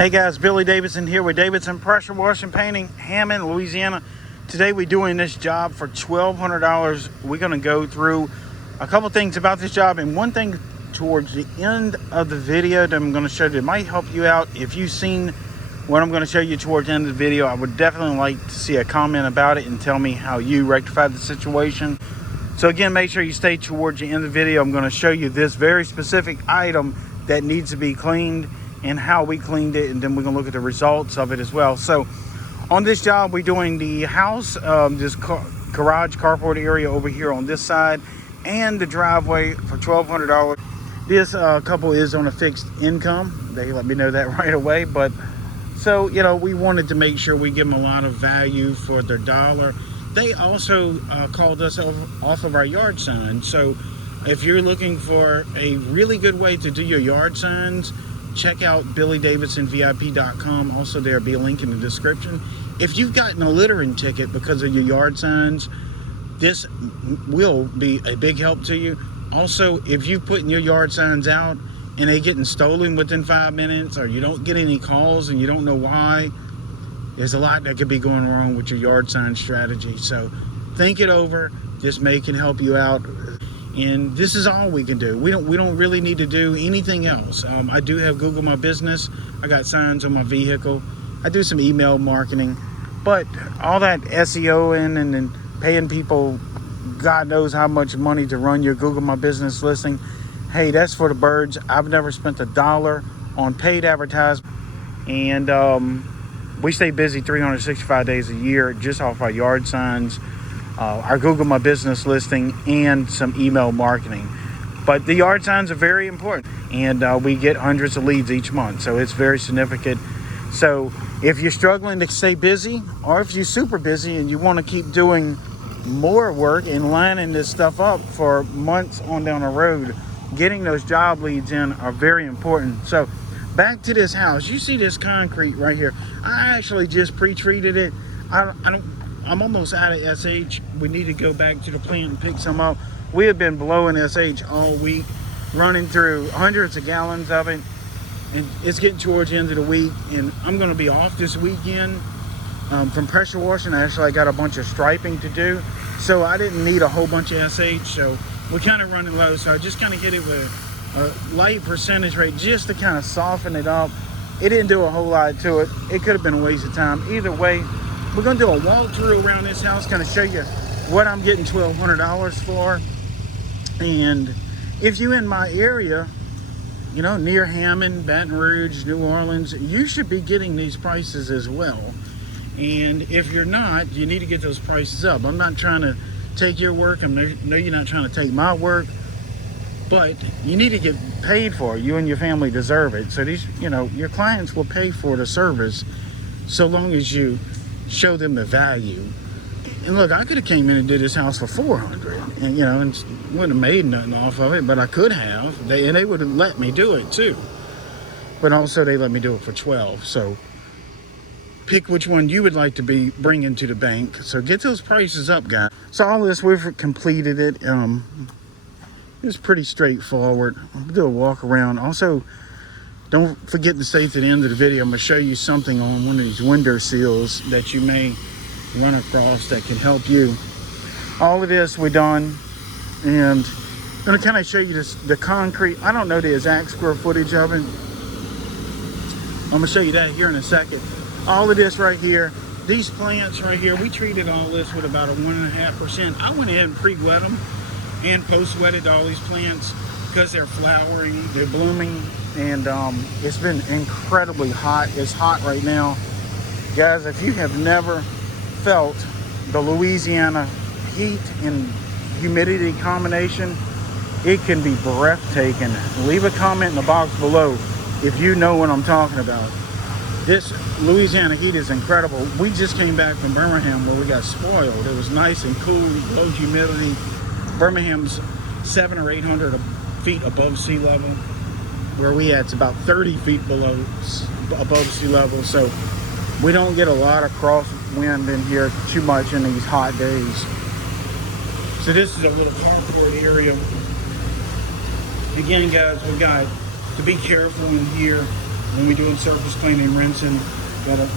Hey guys, Billy Davidson here with Davidson Pressure Washing Painting, Hammond, Louisiana. Today we're doing this job for $1,200. We're going to go through a couple things about this job, and one thing towards the end of the video that I'm going to show you that might help you out. If you've seen what I'm going to show you towards the end of the video, I would definitely like to see a comment about it and tell me how you rectified the situation. So again, make sure you stay towards the end of the video. I'm going to show you this very specific item that needs to be cleaned and how we cleaned it, and then we're gonna look at the results of it as well. So on this job, we're doing the house, this garage carport area over here on this side, and the driveway for $1,200. This couple is on a fixed income. They let me know that right away, but so we wanted to make sure we give them a lot of value for their dollar. They also called us off of our yard sign. So if you're looking for a really good way to do your yard signs, check out BillyDavidsonVIP.com. Also, there'll be a link in the description. If you've gotten a littering ticket because of your yard signs, this will be a big help to you. Also, if you're putting your yard signs out and they getting stolen within 5 minutes, or you don't get any calls and you don't know why, there's a lot that could be going wrong with your yard sign strategy. So think it over. This can help you out. And this is all we can do. We don't really need to do anything else. I do have Google My Business. I got signs on my vehicle. I do some email marketing, but all that SEOing and then paying people God knows how much money to run your Google My Business listing, hey, that's for the birds. I've never spent $1 on paid advertisement, and we stay busy 365 days a year just off our yard signs, our Google My Business listing, and some email marketing. But the yard signs are very important, and we get hundreds of leads each month, so it's very significant. So if you're struggling to stay busy, or if you're super busy and you want to keep doing more work and lining this stuff up for months on down the road, getting those job leads in are very important. So back to this house, you see this concrete right here. I actually just pre-treated it. I'm almost out of SH. We need to go back to the plant and pick some up. We have been blowing SH all week, running through hundreds of gallons of it, and it's getting towards the end of the week, and I'm going to be off this weekend from pressure washing. Actually, I got a bunch of striping to do, so I didn't need a whole bunch of SH, so we're kind of running low. So I just kind of hit it with a light percentage rate just to kind of soften it up. It didn't do a whole lot to it. It could have been a waste of time. Either way, we're going to do a walkthrough around this house, kind of show you what I'm getting $1,200 for. And if you're in my area, near Hammond, Baton Rouge, New Orleans, you should be getting these prices as well. And if you're not, you need to get those prices up. I'm not trying to take your work. I know you're not trying to take my work, but you need to get paid for it. You and your family deserve it. So these, your clients will pay for the service so long as you show them the value. And look, I could have came in and did this house for $400, and and wouldn't have made nothing off of it, but I could have. They would have let me do it too. But also they let me do it for $12. So pick which one you would like to be bringing to the bank. So get those prices up, guys. So all this, we've completed it. It's pretty straightforward. I'll do a walk around. Also, don't forget to stay to the end of the video. I'm going to show you something on one of these window sills that you may run across that can help you. All of this we're done, and I'm going to kind of show you the concrete. I don't know the exact square footage of it. I'm going to show you that here in a second. All of this right here, these plants right here, we treated all this with about a 1.5%. I went ahead and pre-wet them and post-wetted all these plants because they're flowering, they're blooming, and it's been incredibly hot. It's hot right now. Guys, if you have never felt the Louisiana heat and humidity combination, it can be breathtaking. Leave a comment in the box below if you know what I'm talking about. This Louisiana heat is incredible. We just came back from Birmingham where we got spoiled. It was nice and cool, low humidity. Birmingham's 700 or 800 feet above sea level. Where we at, it's about 30 feet above sea level. So we don't get a lot of crosswind in here too much in these hot days. So this is a little carport area. Again, guys, we got to be careful in here. when we're doing surface cleaning and rinsing. Got a,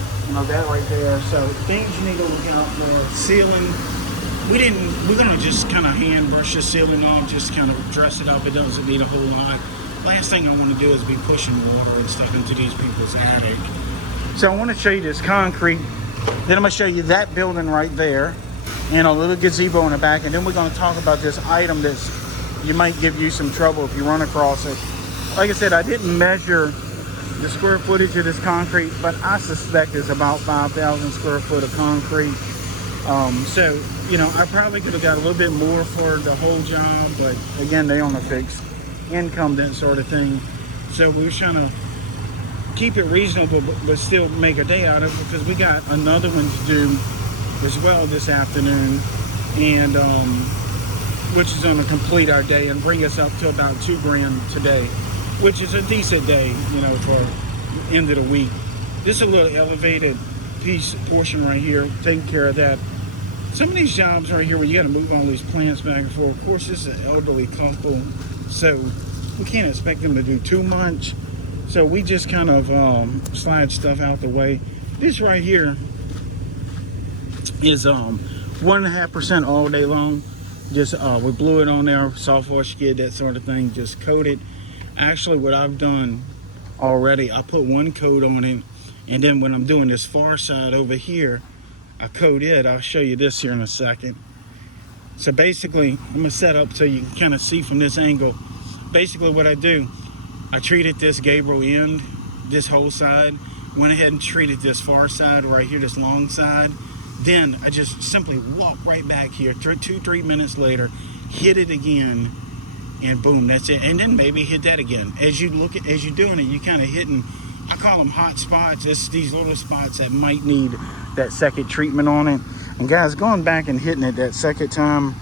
that right there. So things you need to look out for. Sealing. We're gonna just kind of hand brush the ceiling off, just kind of dress it up. It doesn't need a whole lot. Last thing I want to do is be pushing water and stuff into these people's attic. So I want to show you this concrete. Then I'm going to show you that building right there and a little gazebo in the back. And then we're going to talk about this item that's you might give you some trouble if you run across it. Like I said, I didn't measure the square footage of this concrete, but I suspect it's about 5,000 square foot of concrete. So, I probably could have got a little bit more for the whole job, but again, they on a fixed income, that sort of thing. So we were trying to keep it reasonable, but still make a day out of it, because we got another one to do as well this afternoon, and which is going to complete our day and bring us up to about $2,000 today, which is a decent day, for end of the week. This is a little elevated portion right here, taking care of that. Some of these jobs right here where you got to move all these plants back and forth. Of course, this is an elderly couple, so we can't expect them to do too much. So we just kind of slide stuff out the way. This right here is 1.5% all day long. Just we blew it on there, soft wash skid, that sort of thing. Just coat it. Actually, what I've done already, I put one coat on it, and then when I'm doing this far side over here, I coat it. I'll show you this here in a second. So basically, I'm gonna set up so you can kind of see from this angle. Basically what I do, I treated this Gabriel end, this whole side, went ahead and treated this far side right here, this long side. Then I just simply walk right back here, 2-3 minutes later, hit it again, and boom, that's it. And then maybe hit that again. As you're doing it, you kind of hitting, I call them hot spots. It's these little spots that might need that second treatment on it. And guys, going back and hitting it that second time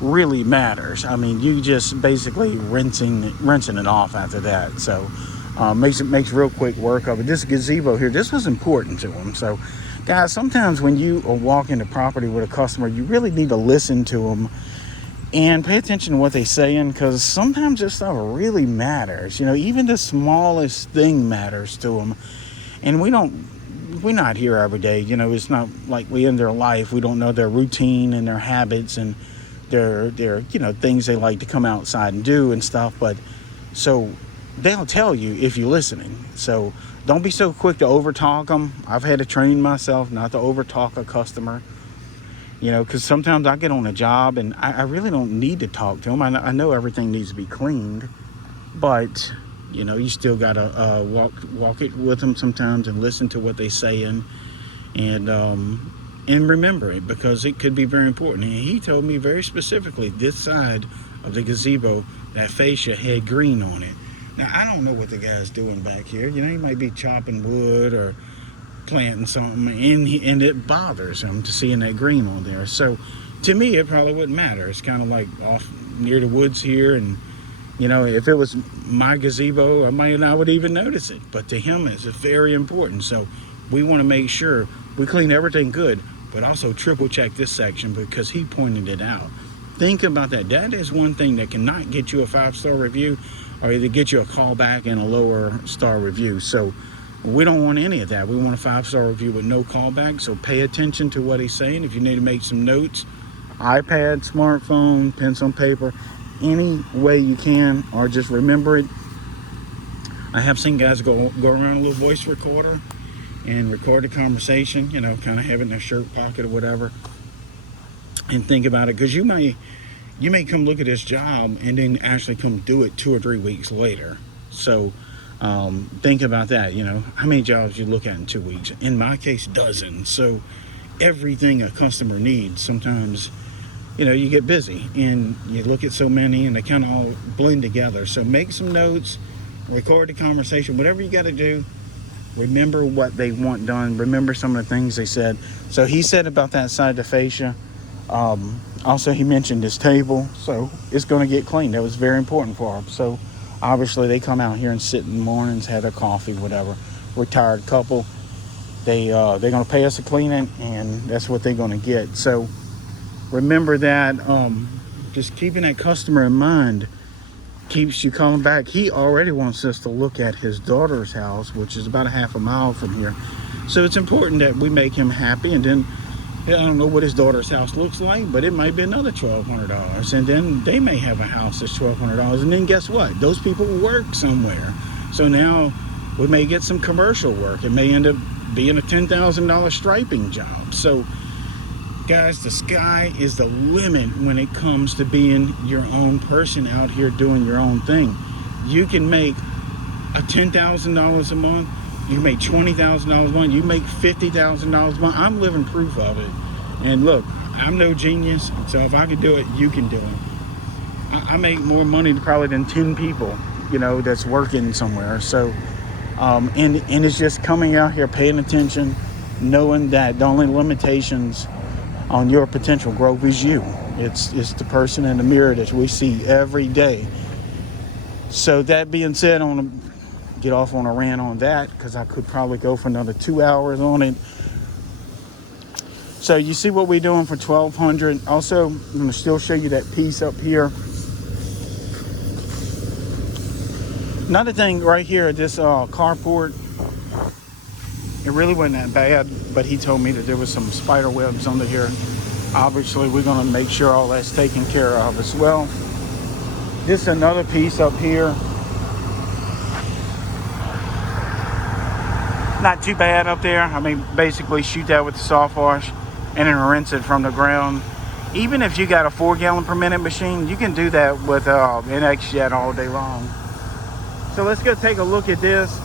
really matters. I mean, you just basically rinsing it off after that. So makes real quick work of it. This gazebo here, this was important to them. So guys, sometimes when you are walking the property with a customer, you really need to listen to them and pay attention to what they're saying, because sometimes this stuff really matters. Even the smallest thing matters to them. And we're not here every day. It's not like we in their life. We don't know their routine and their habits and their things they like to come outside and do and stuff. But so they'll tell you if you're listening. So don't be so quick to overtalk them. I've had to train myself not to overtalk a customer. Because sometimes I get on a job and I really don't need to talk to them. I know everything needs to be cleaned, but you still gotta walk it with them sometimes and listen to what they're saying, and remember it, because it could be very important. And he told me very specifically this side of the gazebo, that fascia had green on it. Now I don't know what the guy's doing back here. He might be chopping wood or planting something, and it bothers him to seeing that green on there. So to me, it probably wouldn't matter. It's kind of like off near the woods here, and if it was my gazebo, I might not would even notice it, but to him it's very important. So we want to make sure we clean everything good, but also triple check this section, because he pointed it out. Think about that. That is one thing that cannot get you a 5-star review, or either get you a call back and a lower star review. So we don't want any of that. We want a 5-star review with no callback. So pay attention to what he's saying. If you need to make some notes, iPad, smartphone, pencil and paper, any way you can, or just remember it. I have seen guys go around a little voice recorder and record a conversation, kind of have it in their shirt pocket or whatever, and think about it, because you may come look at this job and then actually come do it 2 or 3 weeks later. So think about that. How many jobs you look at in 2 weeks? In my case, dozens. So everything a customer needs, sometimes you get busy and you look at so many and they kind of all blend together. So make some notes, record the conversation, whatever you got to do. Remember what they want done. Remember some of the things they said. So he said about that side of the fascia. Also, he mentioned this table, so it's going to get cleaned. That was very important for him. So obviously they come out here and sit in the mornings, have their coffee, whatever. Retired couple. They're going to pay us to clean it, and that's what they're going to get. So remember that. Just keeping that customer in mind. keeps you coming back. He already wants us to look at his daughter's house, which is about a half a mile from here. So it's important that we make him happy. And then I don't know what his daughter's house looks like, but it might be another $1,200. And then they may have a house that's $1,200. And then guess what? Those people work somewhere. So now we may get some commercial work. It may end up being a $10,000 striping job. So guys, the sky is the limit when it comes to being your own person out here doing your own thing. You can make a $10,000 a month. You can make $20,000 a month. You can make $50,000 a month. I'm living proof of it. And look, I'm no genius. So if I can do it, you can do it. I make more money probably than 10 people, you know, that's working somewhere. So, and it's just coming out here, paying attention, knowing that the only limitations on your potential growth is you. It's the person in the mirror that we see every day. So that being said, I want to get off on a rant on that because I could probably go for another 2 hours on it. So you see what we're doing for $1,200. Also, I'm going to still show you that piece up here. Another thing right here at this carport, it really wasn't that bad, but he told me that there was some spider webs under here. Obviously, we're going to make sure all that's taken care of as well. This is another piece up here. Not too bad up there. I mean, basically shoot that with the soft wash and then rinse it from the ground. Even if you got a 4-gallon per minute machine, you can do that with an X-Jet all day long. So let's go take a look at this.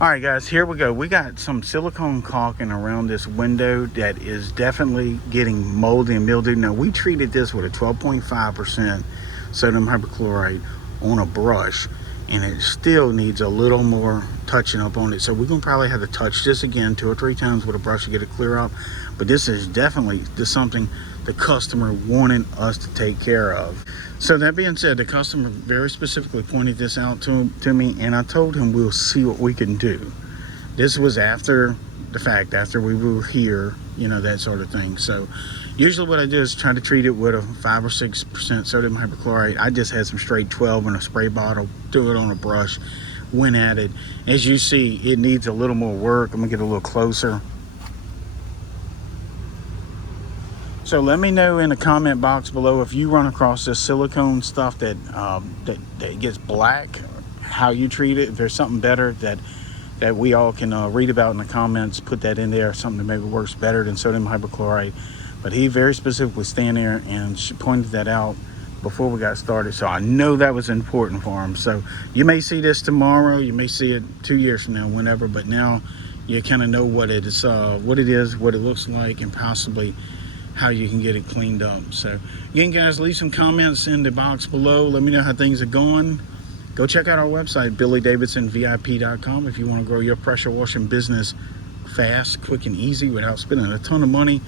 All right, guys, here we go. We got some silicone caulking around this window that is definitely getting moldy and mildew. Now, we treated this with a 12.5% sodium hypochlorite on a brush, and it still needs a little more touching up on it. So we're gonna probably have to touch this again 2 or 3 times with a brush to get it clear up. But this is definitely something the customer wanted us to take care of. So that being said, the customer very specifically pointed this out to me, and I told him we'll see what we can do. This was after the fact, after we were here, you know, that sort of thing. So usually what I do is try to treat it with a 5 or 6% sodium hypochlorite. I just had some straight 12 in a spray bottle, threw it on a brush, went at it. As you see, it needs a little more work. I'm gonna get a little closer. So let me know in the comment box below if you run across this silicone stuff that that gets black, how you treat it. If there's something better that we all can read about in the comments, put that in there, something that maybe works better than sodium hypochlorite. But he very specifically stand there and pointed that out before we got started. So I know that was important for him. So you may see this tomorrow, you may see it 2 years from now, whenever, but now you kind of know what it is, what it looks like, and possibly how you can get it cleaned up. So again, guys, leave some comments in the box below. Let me know how things are going. Go check out our website, BillyDavidsonVIP.com, if you want to grow your pressure washing business fast, quick, and easy without spending a ton of money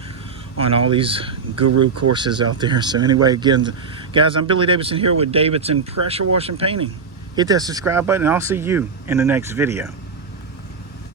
on all these guru courses out there. So anyway, again, guys, I'm Billy Davidson here with Davidson Pressure Washing Painting. Hit that subscribe button, and I'll see you in the next video.